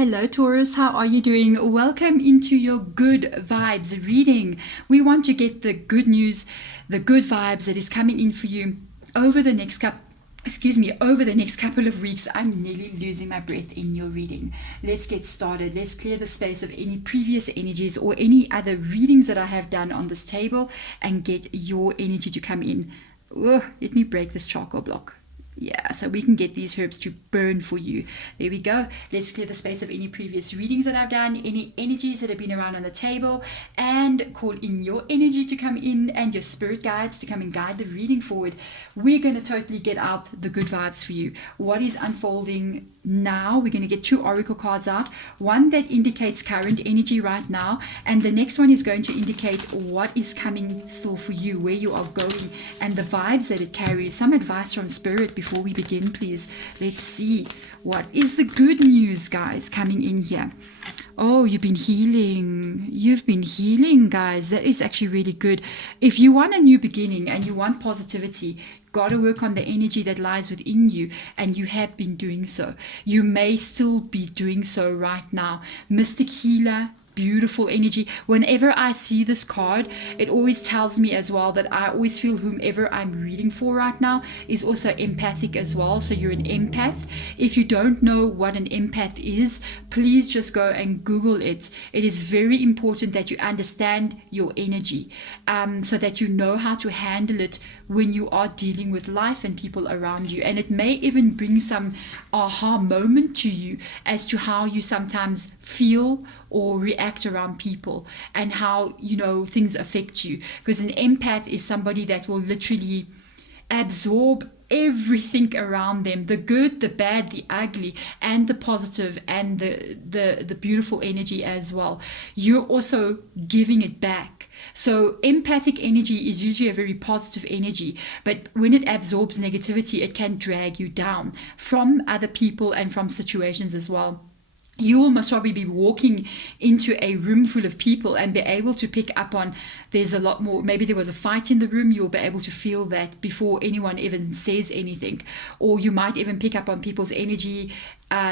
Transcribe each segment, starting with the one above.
Hello, Taurus. How are you doing? Welcome into your good vibes reading. We want to get the good news, the good vibes that is coming in for you over the next over the next couple of weeks. I'm nearly losing my breath in your reading. Let's get started. Let's clear the space of any previous energies or any other readings that I have done on this table and get your energy to come in. Let me break this charcoal block. Yeah, so we can get these herbs to burn for you. There we go. Let's clear the space of any previous readings that I've done, any energies that have been around on the table, and call in your energy to come in and your spirit guides to come and guide the reading forward. We're going to totally get out the good vibes for you. What is unfolding now? We're going to get 2 oracle cards out. One that indicates current energy right now, and the next one is going to indicate what is coming still for you, where you are going, and the vibes that it carries. Some advice from spirit before we begin, please. Let's see. What is the good news, guys, coming in here? Oh, you've been healing. You've been healing, guys. That is actually really good. If you want a new beginning and you want positivity, got to work on the energy that lies within you, and you have been doing so. You may still be doing so right now. Mystic healer, beautiful energy. Whenever I see this card, it always tells me as well that I always feel whomever I'm reading for right now is also empathic as well. So you're an empath. If you don't know what an empath is, please just go and Google it. It is very important that you understand your energy, so that you know how to handle it when you are dealing with life and people around you. And it may even bring some aha moment to you as to how you sometimes feel or react around people, and how things affect you, because an empath is somebody that will literally absorb everything around them, the good, the bad, the ugly, and the positive, and the beautiful energy as well. You're also giving it back. So empathic energy is usually a very positive energy, but when it absorbs negativity, it can drag you down from other people and from situations as well. You will most probably be walking into a room full of people and be able to pick up on, there's a lot more, maybe there was a fight in the room, you'll be able to feel that before anyone even says anything. Or you might even pick up on people's energy,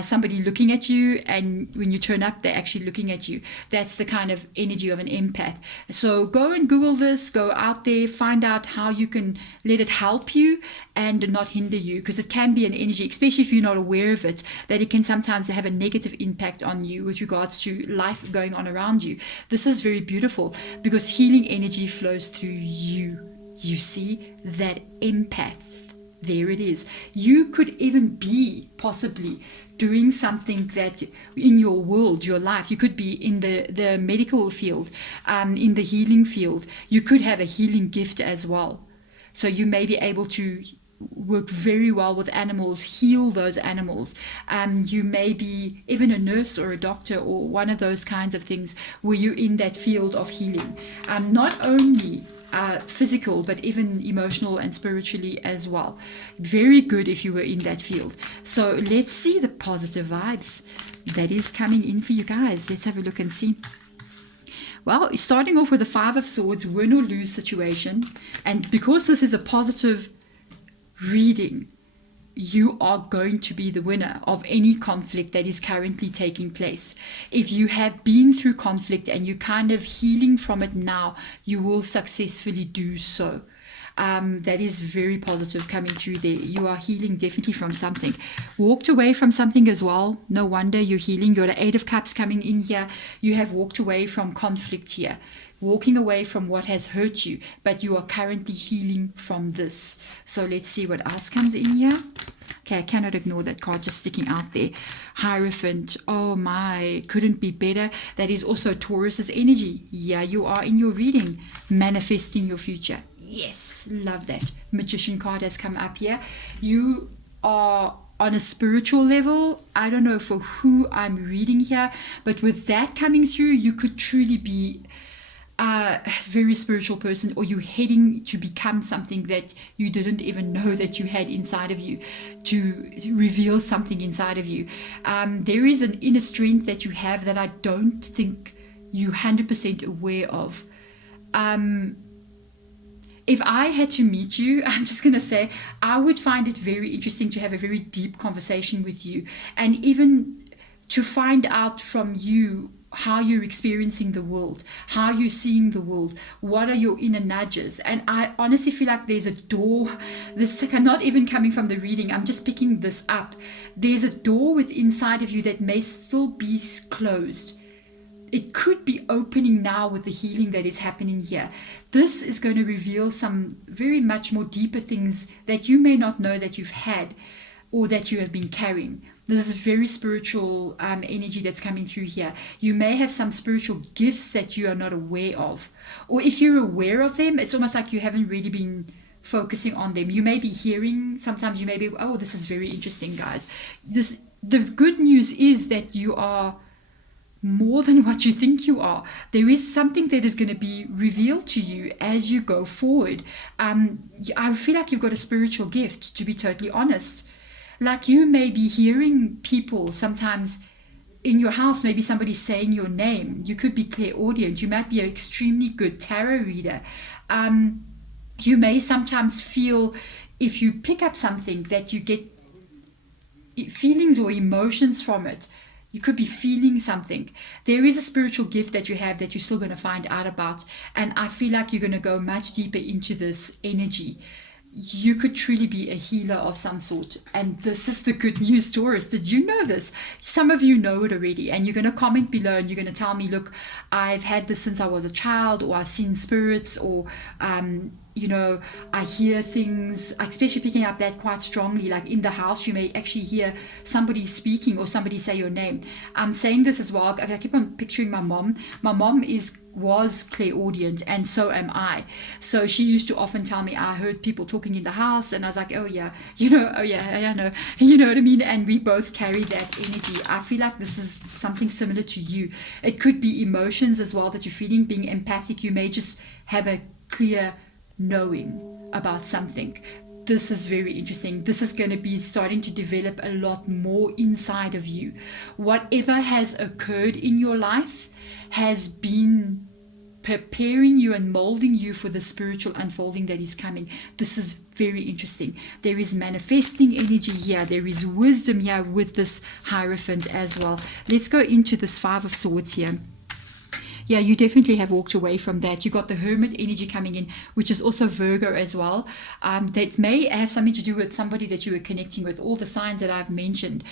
somebody looking at you, and when you turn up, they're actually looking at you. That's the kind of energy of an empath. So go and Google this, go out there, find out how you can let it help you and not hinder you, because it can be an energy, especially if you're not aware of it, that it can sometimes have a negative impact on you with regards to life going on around you. This is very beautiful because healing energy flows through you. You see, that empath. There it is. You could even be possibly doing something that in your world, your life, you could be in the medical field, in the healing field. You could have a healing gift as well. So you may be able to work very well with animals, heal those animals. You may be even a nurse or a doctor or one of those kinds of things where you're in that field of healing. Not only physical, but even emotional and spiritually as well. Very good if you were in that field. So let's see the positive vibes that is coming in for you guys. Let's have a look and see. Well, starting off with the 5 of Swords, win or lose situation. And because this is a positive reading, you are going to be the winner of any conflict that is currently taking place. If you have been through conflict and you're kind of healing from it now, you will successfully do so. That is very positive coming through there. You are healing definitely from something. Walked away from something as well. No wonder you're healing. You're the 8 of Cups coming in here. You have walked away from conflict here. Walking away from what has hurt you, but you are currently healing from this. So let's see what else comes in here. Okay, I cannot ignore that card just sticking out there. Hierophant. Oh my, couldn't be better. That is also Taurus's energy. Yeah, you are in your reading, manifesting your future. Yes, love that. Magician card has come up here. You are on a spiritual level. I don't know for who I'm reading here, but with that coming through, you could truly be a very spiritual person, or you heading to become something that you didn't even know that you had inside of you, to reveal something inside of you. There is an inner strength that you have that I don't think you're 100% aware of. If I had to meet you, I'm just going to say, I would find it very interesting to have a very deep conversation with you, and even to find out from you how you're experiencing the world, how you're seeing the world, what are your inner nudges. And I honestly feel like there's a door, this not even coming from the reading, I'm just picking this up. There's a door within inside of you that may still be closed. It could be opening now with the healing that is happening here. This is going to reveal some very much more deeper things that you may not know that you've had or that you have been carrying. This is very spiritual energy that's coming through here. You may have some spiritual gifts that you are not aware of. Or if you're aware of them, it's almost like you haven't really been focusing on them. You may be hearing, sometimes you may be, oh, this is very interesting, guys. The good news is that you are more than what you think you are. There is something that is going to be revealed to you as you go forward. I feel like you've got a spiritual gift, to be totally honest. Like you may be hearing people sometimes in your house, maybe somebody saying your name. You could be clairaudient. You might be an extremely good tarot reader. You may sometimes feel, if you pick up something, that you get feelings or emotions from it. You could be feeling something. There is a spiritual gift that you have that you're still going to find out about. And I feel like you're going to go much deeper into this energy. You could truly be a healer of some sort. And this is the good news, Taurus. Did you know this? Some of you know it already. And you're going to comment below and you're going to tell me, look, I've had this since I was a child, or I've seen spirits, or I hear things, especially picking up that quite strongly. Like in the house, you may actually hear somebody speaking or somebody say your name. I'm saying this as well. I keep on picturing my mom. My mom was clairaudient, and so am I. So she used to often tell me, I heard people talking in the house, and I was like, oh yeah, I know, you know what I mean? And we both carry that energy. I feel like this is something similar to you. It could be emotions as well that you're feeling, being empathic. You may just have a clear knowing about something. This is very interesting. This is going to be starting to develop a lot more inside of you. Whatever has occurred in your life has been preparing you and molding you for the spiritual unfolding that is coming. This is very interesting. There is manifesting energy here. There is wisdom here with this Hierophant as well. Let's go into this Five of Swords here. Yeah, you definitely have walked away from that. You got the Hermit energy coming in, which is also Virgo as well. That may have something to do with somebody that you were connecting with. All the signs that I've mentioned.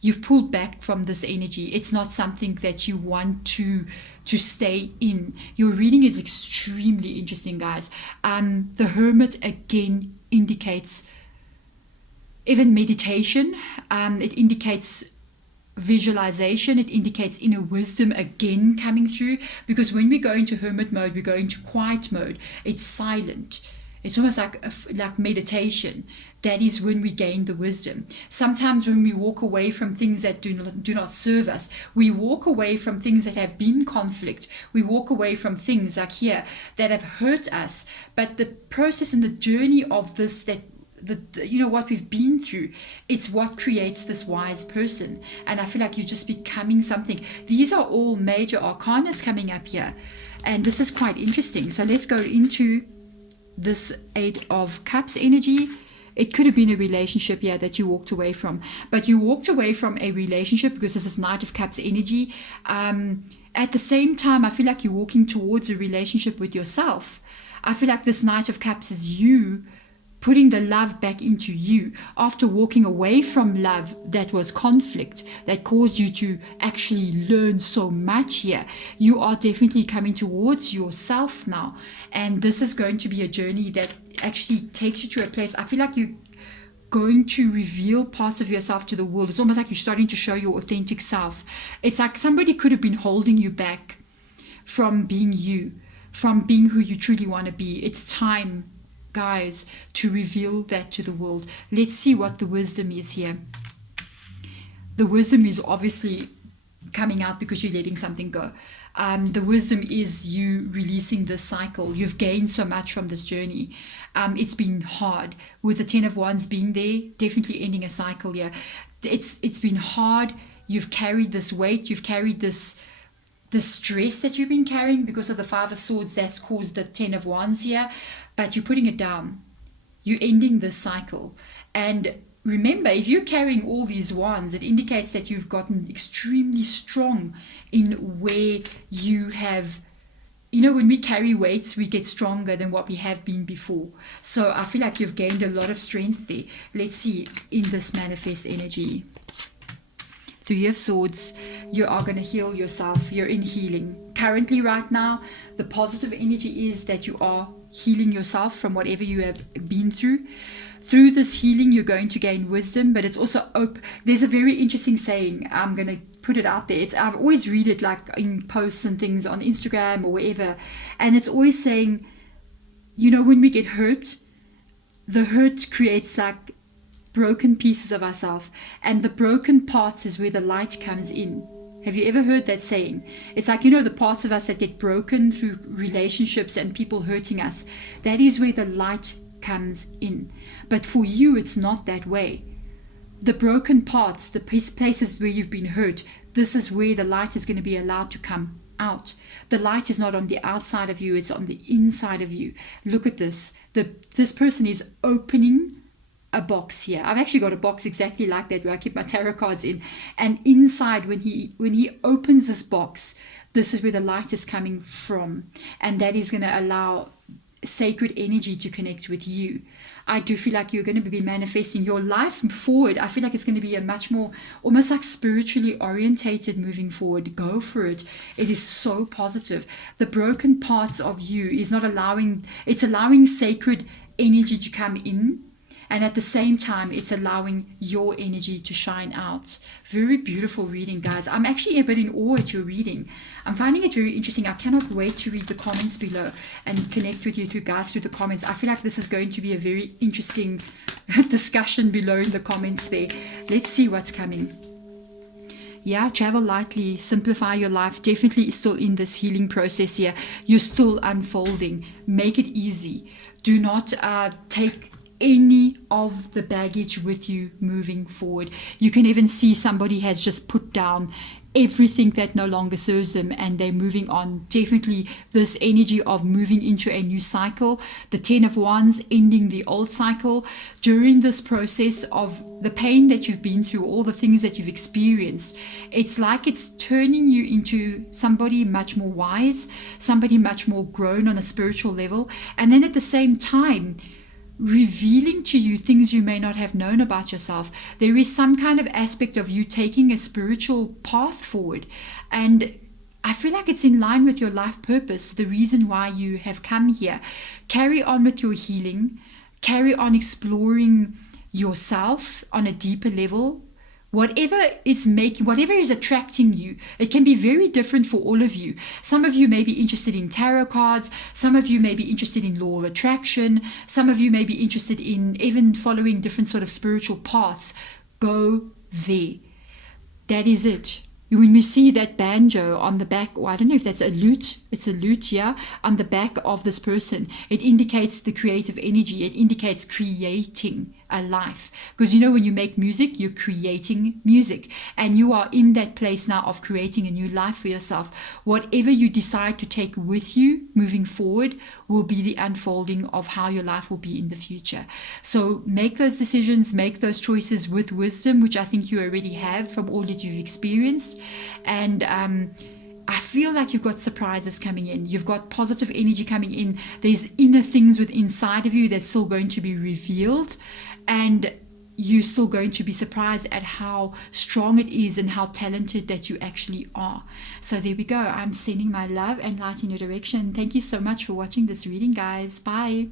You've pulled back from this energy. It's not something that you want to stay in. Your reading is extremely interesting, guys. The Hermit again indicates even meditation. It indicates visualization. It indicates inner wisdom again coming through, because when we go into hermit mode, we go into quiet mode. It's silent. It's almost like meditation. That is when we gain the wisdom. Sometimes when we walk away from things that do not serve us, we walk away from things that have been conflict. We walk away from things like here that have hurt us. But the process and the journey of this, what we've been through, it's what creates this wise person. And I feel like you're just becoming something. These are all major arcanas coming up here, and this is quite interesting. So let's go into this Eight of Cups energy. It could have been a relationship here that you walked away from, but you walked away from a relationship because this is Knight of Cups energy. At the same time, I feel like you're walking towards a relationship with yourself. I feel like this Knight of Cups is you putting the love back into you after walking away from love that was conflict, that caused you to actually learn so much here. You are definitely coming towards yourself now. And this is going to be a journey that actually takes you to a place. I feel like you're going to reveal parts of yourself to the world. It's almost like you're starting to show your authentic self. It's like somebody could have been holding you back from being you, from being who you truly want to be. It's time, guys, to reveal that to the world. Let's see what the wisdom is here. The wisdom is obviously coming out because you're letting something go. The wisdom is you releasing this cycle. You've gained so much from this journey. It's been hard. With the Ten of Wands being there, definitely ending a cycle here. It's been hard. You've carried this weight. You've carried this stress that you've been carrying because of the Five of Swords that's caused the Ten of Wands here, but you're putting it down. You're ending this cycle. And remember, if you're carrying all these wands, it indicates that you've gotten extremely strong in where you have, you know, when we carry weights, we get stronger than what we have been before. So I feel like you've gained a lot of strength there. Let's see in this manifest energy. Three of Swords, you are going to heal yourself. You're in healing. Currently, right now, the positive energy is that you are healing yourself from whatever you have been through. Through this healing, you're going to gain wisdom, but it's also there's a very interesting saying. I'm going to put it out there. I've always read it like in posts and things on Instagram or wherever, and it's always saying, you know, when we get hurt, the hurt creates like broken pieces of ourselves, and the broken parts is where the light comes in. Have you ever heard that saying? It's like, you know, the parts of us that get broken through relationships and people hurting us, that is where the light comes in. But for you, it's not that way. The broken parts, the places where you've been hurt, this is where the light is going to be allowed to come out. The light is not on the outside of you, it's on the inside of you. Look at this. This person is opening a box here. I've actually got a box exactly like that where I keep my tarot cards in. And inside, when he opens this box, this is where the light is coming from. And that is going to allow sacred energy to connect with you. I do feel like you're going to be manifesting your life forward. I feel like it's going to be a much more almost like spiritually orientated moving forward. Go for it. It is so positive. The broken parts of you is not allowing, it's allowing sacred energy to come in. And at the same time, it's allowing your energy to shine out. Very beautiful reading, guys. I'm actually a bit in awe at your reading. I'm finding it very interesting. I cannot wait to read the comments below and connect with you two guys through the comments. I feel like this is going to be a very interesting discussion below in the comments there. Let's see what's coming. Yeah, travel lightly, simplify your life. Definitely still in this healing process here. You're still unfolding. Make it easy. Do not take any of the baggage with you moving forward. You can even see somebody has just put down everything that no longer serves them and they're moving on. Definitely this energy of moving into a new cycle. The 10 of Wands ending the old cycle. During this process of the pain that you've been through, all the things that you've experienced, it's like it's turning you into somebody much more wise, somebody much more grown on a spiritual level. And then at the same time, revealing to you things you may not have known about yourself. There is some kind of aspect of you taking a spiritual path forward, and I feel like it's in line with your life purpose, the reason why you have come here. Carry on with your healing, carry on exploring yourself on a deeper level. Whatever is attracting you, it can be very different for all of you. Some of you may be interested in tarot cards. Some of you may be interested in law of attraction. Some of you may be interested in even following different sort of spiritual paths. Go there. That is it. When we see that banjo on the back, or I don't know if that's a lute, it's a lute here, on the back of this person, it indicates the creative energy. It indicates creating a life. Because you know, when you make music, you're creating music. And you are in that place now of creating a new life for yourself. Whatever you decide to take with you moving forward will be the unfolding of how your life will be in the future. So make those decisions, make those choices with wisdom, which I think you already have from all that you've experienced. And I feel like you've got surprises coming in. You've got positive energy coming in. There's inner things within inside of you that's still going to be revealed. And you're still going to be surprised at how strong it is and how talented that you actually are. So there we go. I'm sending my love and light in your direction. Thank you so much for watching this reading, guys. Bye.